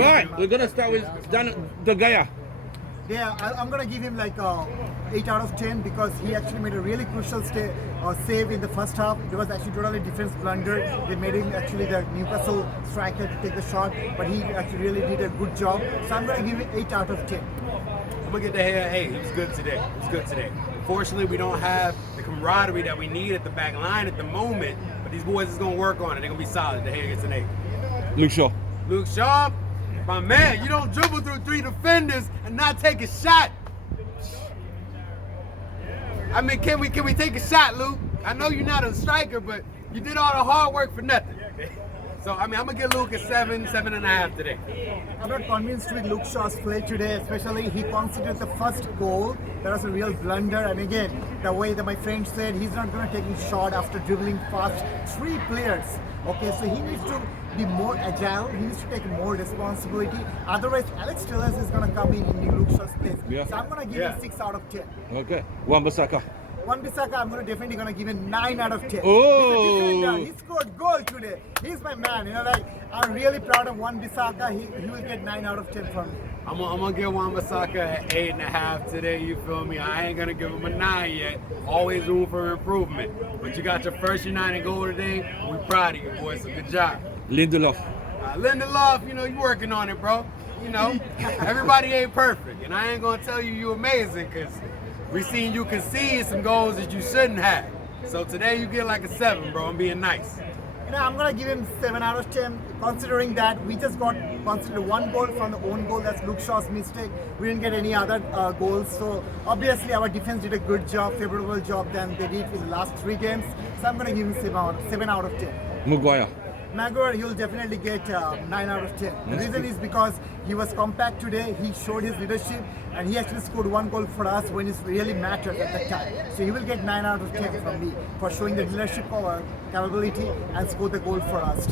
Right, we're gonna start with the Gaia. Yeah, I'm gonna give him like 8 out of 10 because he actually made a really crucial save in the first half. It was actually totally defense blunder. They made him actually the Newcastle striker to take the shot, but he actually really did a good job. So I'm gonna give him 8 out of 10. I'm gonna get the head. Hey, it was good today. It was good today. Unfortunately, we don't have the camaraderie that we need at the back line at the moment, but these boys is gonna work on it. They're gonna be solid. The head gets an 8. Luke Shaw. Luke Shaw, my man, you don't dribble through 3 defenders and not take a shot. I mean, can we take a shot, Luke? I know you're not a striker, but you did all the hard work for nothing. So, I mean, I'm going to give Luke a 7, 7.5 today. I'm not convinced with Luke Shaw's play today, especially he conceded the first goal. That was a real blunder. And again, the way that my friend said, he's not going to take a shot after dribbling past 3 players. Okay, so he needs to be more agile. He needs to take more responsibility. Otherwise, Alex Telles is going to come in Luke Shaw's place. Yeah. So I'm going to give him 6 out of 10. Okay. Wan-Bissaka. Wan-Bissaka, I'm definitely gonna give him 9 out of 10. Oh. He's a defender. He scored goal today. He's my man. You know, like I'm really proud of Wan-Bissaka. He will get 9 out of 10 from me. I'm gonna give Wan-Bissaka an 8.5 today. You feel me? I ain't gonna give him a 9 yet. Always room for improvement. But you got your first United goal today. We proud of you, boys. So good job. Lindelof. Lindelof, you know you working on it, bro. You know, everybody ain't perfect, and I ain't gonna tell you amazing because we seen you concede some goals that you shouldn't have. So today you get like a 7, bro. I'm being nice. You know, I'm gonna give him 7 out of 10, considering that we just got considered 1 goal from the own goal. That's Luke Shaw's mistake. We didn't get any other goals. So obviously our defense did a good job, favorable job than they did in the last 3 games. So I'm gonna give him 7 out of 10. Maguire. Maguire, he'll definitely get 9 out of 10. The reason is because he was compact today, he showed his leadership, and he actually scored 1 goal for us when it really mattered at that time. So he will get 9 out of 10 from me for showing the leadership power, capability, and score the goal for us.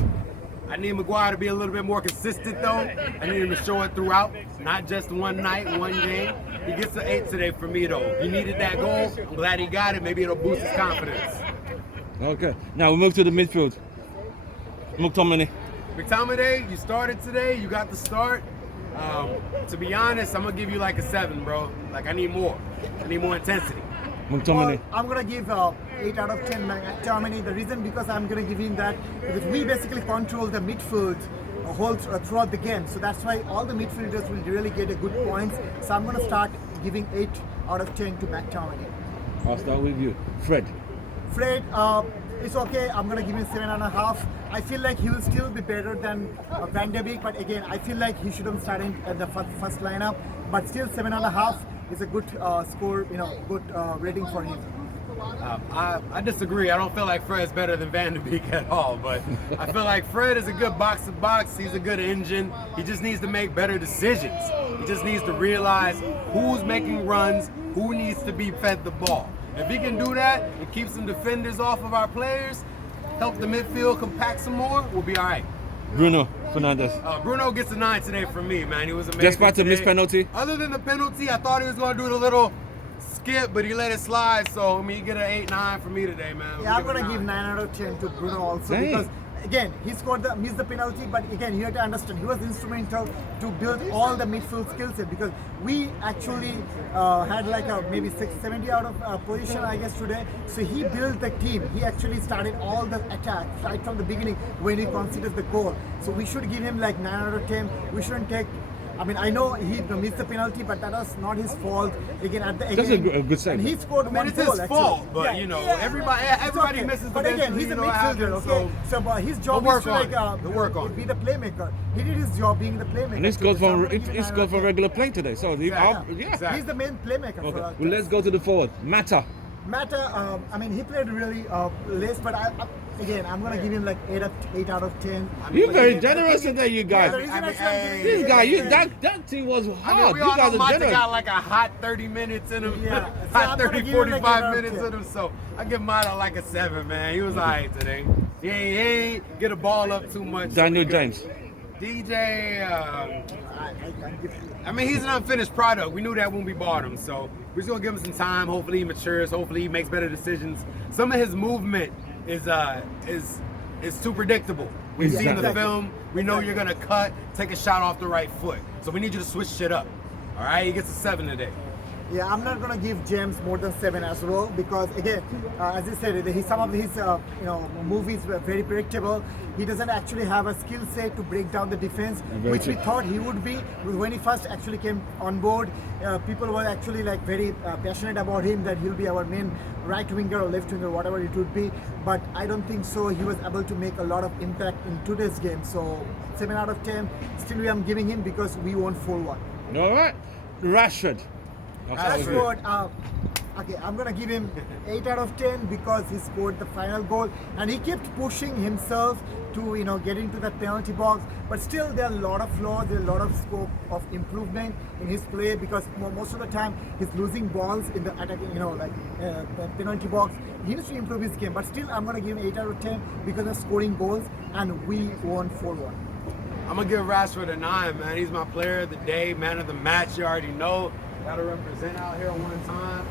I need Maguire to be a little bit more consistent though. I need him to show it throughout, not just one night, one game. He gets an 8 today for me though. He needed that goal. I'm glad he got it. Maybe it'll boost his confidence. Okay. Now we move to the midfield. McTominay. McTominay, you started today. You got the start. To be honest, I'm gonna give you like a 7, bro. Like I need more. I need more intensity. McTominay. I'm gonna give 8 out of 10 McTominay. The reason because I'm gonna give him that because we basically control the midfield throughout the game. So that's why all the midfielders will really get a good points. So I'm gonna start giving 8 out of 10 to McTominay. I'll start with you. Fred. Fred, it's okay. I'm gonna give him 7.5. I feel like he will still be better than Van de Beek, but again, I feel like he shouldn't start in the first lineup. But still, 7.5 is a good score. You know, good rating for him. I disagree. I don't feel like Fred's better than Van de Beek at all, but I feel like Fred is a good box-to-box. He's a good engine. He just needs to make better decisions. He just needs to realize who's making runs, who needs to be fed the ball. If he can do that and keep some defenders off of our players, help the midfield compact some more, we'll be all right. Bruno Fernandez. Bruno gets a 9 today from me, man. He was amazing. Despite the missed penalty? Other than the penalty, I thought he was going to do the little skip, but he let it slide. So, I mean, you get an 8, 9 from me today, man. Yeah, I'm going to give 9 out of 10 to Bruno also. Dang. Because, again, he missed the penalty, but again, you have to understand, he was instrumental to build all the midfield skill set because we actually had like a maybe 70 out of position, I guess, today. So he built the team. He actually started all the attacks right from the beginning when he conceded the goal. So we should give him like 9 out of 10. We shouldn't take. I mean, I know he missed the penalty, but that was not his fault. Again, That's a good save. And he scored one it's goal. his actually. fault, but Yeah, you know, yeah, everybody okay. misses. But again, he's a midfielder, okay? So his job is to like be the playmaker. He did his job being the playmaker. And he scored for regular play today. So Yeah. Exactly. He's the main playmaker for Okay. us. Well, let's go to the forward. Mata. Mata, I mean, he played really less, but again, I'm gonna give him like 8 out of 10. You're very generous today, you guys. Yeah, the reason actually I'm giving This him guy, 8 that team was hard. I mean, we You all guys know are Mata generous. got like a hot 30 minutes in him. Yeah. So Hot I'm gonna 30, give him like 45 8 out of minutes 10. in him. So I give Mata like a 7, man. He was all right today. He ain't get a ball up too much. Daniel James. DJ, I mean, he's an unfinished product. We knew that when we bought him, so we're just gonna give him some time. Hopefully, he matures. Hopefully, he makes better decisions. Some of his movement is too predictable. We've seen the Exactly. film. We know you're gonna cut, take a shot off the right foot. So we need you to switch shit up. All right, he gets a 7 today. Yeah, I'm not gonna give James more than 7 as well because again, as I said, some of his movies were very predictable. He doesn't actually have a skill set to break down the defense, Very which we true. thought he would be when he first actually came on board. People were actually like very passionate about him that he'll be our main right winger or left winger, whatever it would be. But I don't think so. He was able to make a lot of impact in today's game. So 7 out of 10. Still, I'm giving him because we won 4-1. All right. Rashford. Rashford, okay, I'm gonna give him 8 out of 10 because he scored the final goal and he kept pushing himself to get into the penalty box. But still, there are a lot of flaws, there are a lot of scope of improvement in his play because most of the time he's losing balls in the attacking, the penalty box. He needs to improve his game. But still, I'm gonna give him 8 out of 10 because of scoring goals and we won 4-1. I'm gonna give Rashford a 9, man. He's my player of the day, man of the match. You already know. Gotta represent out here one time.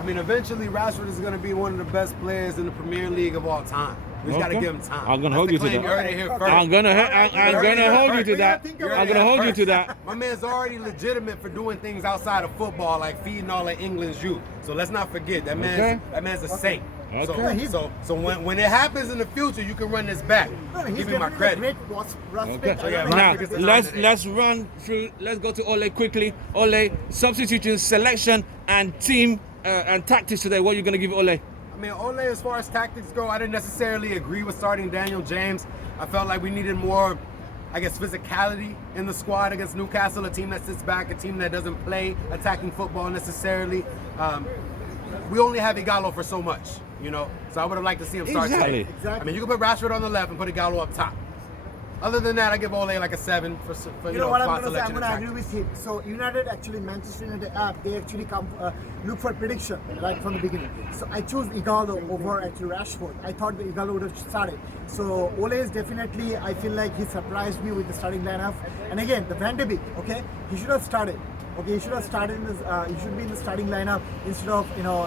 I mean, eventually Rashford is gonna be one of the best players in the Premier League of all time. We just gotta Okay. give him time. I'm gonna That's hold the you to claim. that. You heard it here first. I'm gonna hold you to that. think I'm gonna hold you to that. My man's already legitimate for doing things outside of football, like feeding all of England's youth. So let's not forget that man's a saint. Okay. So when it happens in the future, you can run this back. No, he's Give me my definitely a credit. great prospect. Okay. So, yeah, Now Rashford gets the let's 9 run through. Let's go to Ole quickly. Ole, substitution, selection, and team and tactics today. What are you gonna give Ole? I mean, Ole, as far as tactics go, I didn't necessarily agree with starting Daniel James. I felt like we needed more, physicality in the squad against Newcastle, a team that sits back, a team that doesn't play attacking football necessarily. We only have Igalo for so much, so I would have liked to see him start Exactly. today. Exactly. I mean, you can put Rashford on the left and put Igalo up top. Other than that, I give Ole like a 7 for You know what I'm spot going to say? I'm selection going to and agree tactics. with him. So United actually, Manchester United app, they actually come look for prediction right from the beginning. So I chose Igalo over actually Rashford. I thought that Igalo would have started. So Ole is definitely, I feel like he surprised me with the starting lineup. And again, the Van de Beek, okay, he should have started. Okay, he should have started in this. He should be in the starting lineup instead of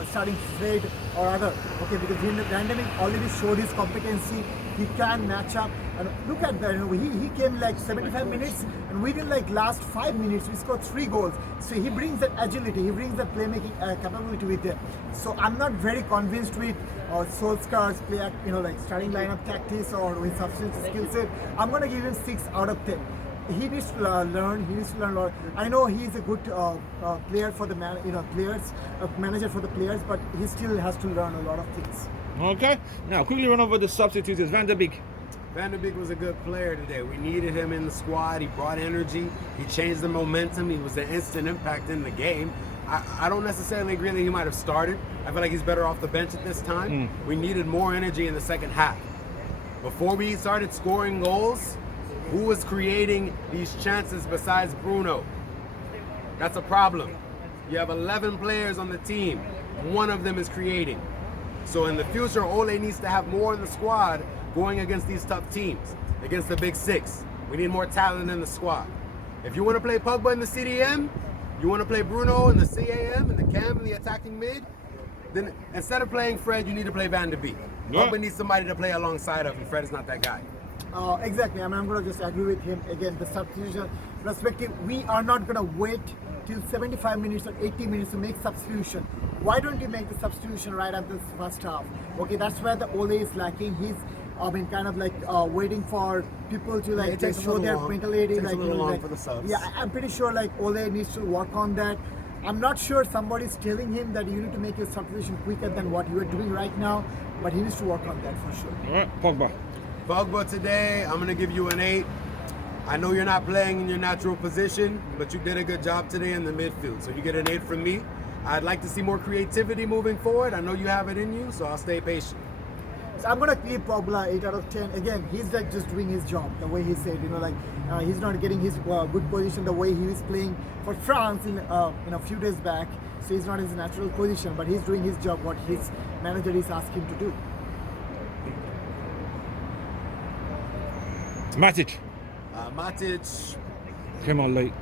starting Fred or other. Okay, because Van de Beek already showed his competency. He can match up. And look at that. He came like 75 minutes, and within like last 5 minutes, we scored 3 goals. So he brings that agility. He brings that playmaking capability with him. So I'm not very convinced with Solskjaer's play, starting lineup tactics or with substance skill set. I'm gonna give him 6 out of 10. He needs to learn. He needs to learn a lot. I know he's a good player for the manager for the players, but he still has to learn a lot of things. Okay. Now quickly run over the substitutes. Van de Beek. Van de Beek was a good player today. We needed him in the squad. He brought energy. He changed the momentum. He was an instant impact in the game. I don't necessarily agree that he might have started. I feel like he's better off the bench at this time. We needed more energy in the second half. Before we started scoring goals, who was creating these chances besides Bruno? That's a problem. You have 11 players on the team. One of them is creating. So in the future, Ole needs to have more in the squad going against these tough teams, against the big 6. We need more talent in the squad. If you want to play Pogba in the CDM, you want to play Bruno in the CAM, in the cam, in the attacking mid, then instead of playing Fred, you need to play Van de Beek. Yeah. Pogba needs somebody to play alongside of, and Fred is not that guy. Exactly. I mean, I'm going to just agree with him. Again, the substitution perspective, we are not going to wait till 75 minutes or 80 minutes to make substitution. Why don't you make the substitution right at the first half? Okay, that's where the Ole is lacking. He's waiting for people to it takes a show little their long. mentality. It takes a little long for the subs. Yeah, I'm pretty sure Ole needs to work on that. I'm not sure somebody's telling him that you need to make your substitution quicker than what you are doing right now, but he needs to work on that for sure. All right. Pogba. Pogba today, I'm going to give you an 8. I know you're not playing in your natural position, but you did a good job today in the midfield. So you get an 8 from me. I'd like to see more creativity moving forward. I know you have it in you, so I'll stay patient. So I'm gonna give Pogba 8 out of 10. Again, he's just doing his job the way he said. He's not getting his good position the way he was playing for France in a few days back. So he's not in his natural position, but he's doing his job what his manager is asking him to do. Matic. Matic Came on late.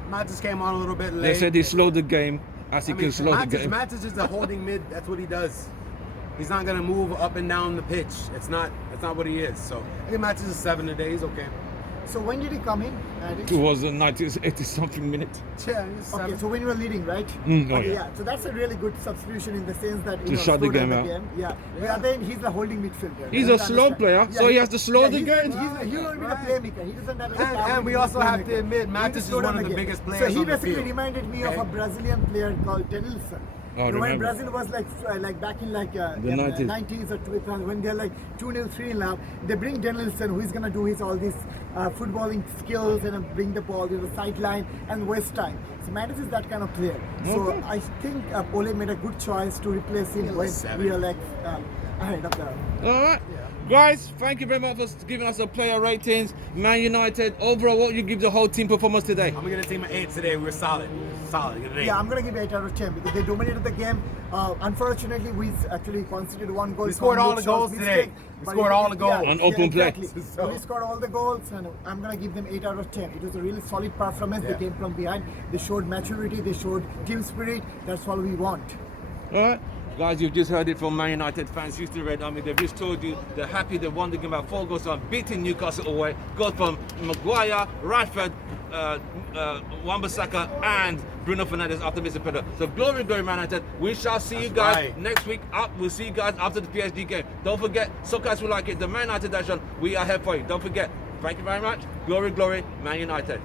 came on a little bit late. They said he slowed the game as he can slow the game. Matic is a holding mid. That's what he does. He's not gonna move up and down the pitch. That's not what he is. So I think matches a 7 today. He's okay. So when did he come in? It was a 80 something minute. Yeah, he's Okay, 7. so when you were leading, right? Oh, Okay, yeah. So that's a really good substitution in the sense that To shut the slowed down game out. Yeah. Yeah. Then he's the holding midfielder. He's You a have to slow understand. player, so he has to slow the game. He's going to be the playmaker. He doesn't have any talent, And we he's a also have to playmaker. admit, He Matis just is slowed one down of the game. biggest So players he on the basically field. reminded me of a Okay. Brazilian player called Denilson. Oh, You know, when remember. Brazil was like back in like The in 90s. 90s or 2000, when they're like 2-0, 3-0 up, they bring Denilson, who is going to do his all these footballing skills and bring the ball to the sideline and waste time. So Matis is that kind of player. So Okay. I think Ole made a good choice to replace him when 7. we are like ahead of the. All right. Guys, thank you very much for giving us a player ratings. Man United, overall, what you give the whole team performance today? I'm gonna give the team an 8 today. We're solid. Solid. Give it an 8. Yeah, I'm going to give 8 out of 10 because they dominated the game. Unfortunately, we actually conceded 1 goal. We scored from all Luke the goals Shaw's today. mistake, We but scored all the goals. On open play. Exactly. So we scored all the goals, and I'm going to give them 8 out of 10. It was a really solid performance. Yeah. They came from behind. They showed maturity. They showed team spirit. That's all we want. All right. Guys, you've just heard it from Man United fans, Houston Red Army. They've just told you they're happy they won the game by 4 goals on beating Newcastle away. Goals from Maguire, Rashford, Wan-Bissaka and Bruno Fernandez after missing penalty. So glory, glory, Man United. We shall see you guys right. next week. We'll see you guys after the PSG game. Don't forget, Soccer as we like it, the Man United Nation. We are here for you. Don't forget. Thank you very much. Glory, glory, Man United.